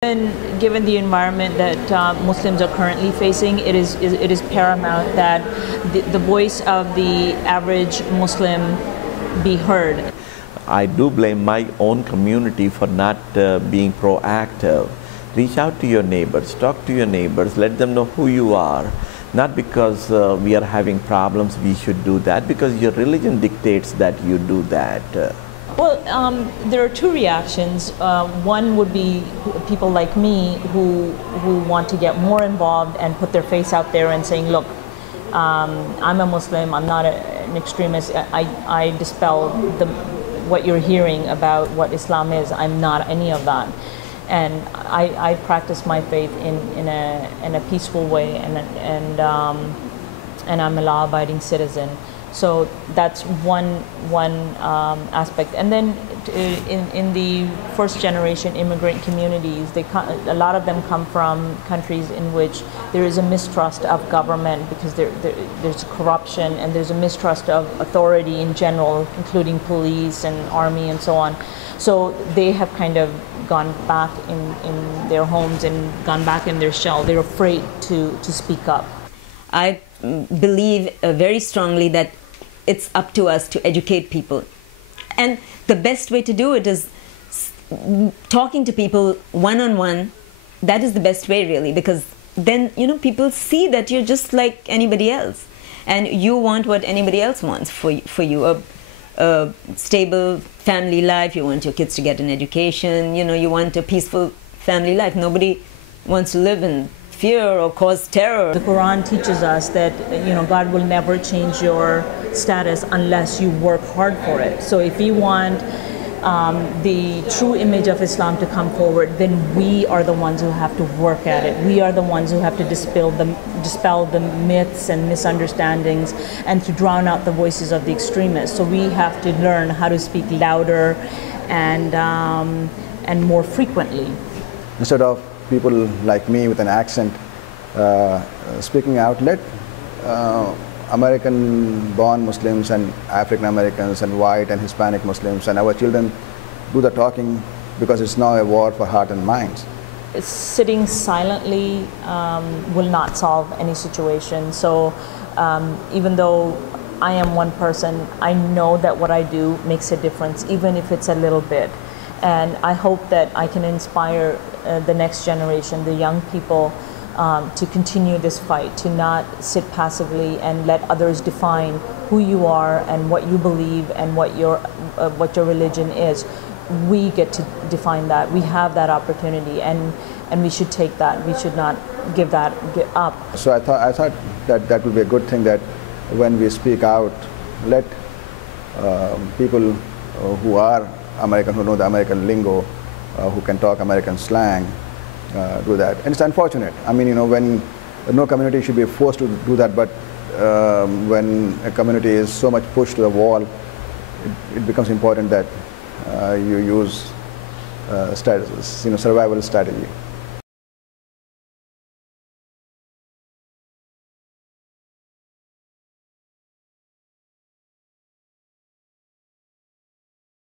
Given the environment that Muslims are currently facing, it is paramount that the voice of the average Muslim be heard. I do blame my own community for not being proactive. Reach out to your neighbors, talk to your neighbors, let them know who you are. Not because we are having problems we should do that, because your religion dictates that you do that. Well, there are two reactions. One would be people like me who want to get more involved and put their face out there and saying, look, I'm a Muslim, I'm not an extremist. I dispel what you're hearing about what Islam is. I'm not any of that. And I practice my faith in a peaceful way, and I'm a law-abiding citizen. So that's one aspect. And then in the first generation immigrant communities, a lot of them come from countries in which there is a mistrust of government because there's corruption, and there's a mistrust of authority in general, including police and army and so on. So they have kind of gone back in their homes and gone back in their shell. They're afraid to speak up. I believe very strongly that it's up to us to educate people. And the best way to do it is talking to people one-on-one. That is the best way, really, because then, people see that you're just like anybody else. And you want what anybody else wants for you, a stable family life. You want your kids to get an education. You want a peaceful family life. Nobody wants to live in fear or cause terror. The Quran teaches us that God will never change your status unless you work hard for it. So if you want the true image of Islam to come forward, then we are the ones who have to work at it. We are the ones who have to dispel the myths and misunderstandings and to drown out the voices of the extremists. So we have to learn how to speak louder and more frequently. Instead of people like me with an accent speaking out, let American-born Muslims and African Americans and white and Hispanic Muslims and our children do the talking, because it's now a war for heart and minds. Sitting silently will not solve any situation. So even though I am one person, I know that what I do makes a difference, even if it's a little bit. And I hope that I can inspire the next generation, the young people, to continue this fight, to not sit passively and let others define who you are and what you believe and what your religion is. We get to define that. We have that opportunity, and we should take that. We should not give that up. So I thought that would be a good thing, that when we speak out, let people who are American, who know the American lingo, who can talk American slang, do that. And it's unfortunate. I mean, when no community should be forced to do that, but when a community is so much pushed to the wall, it becomes important that you use survival strategy.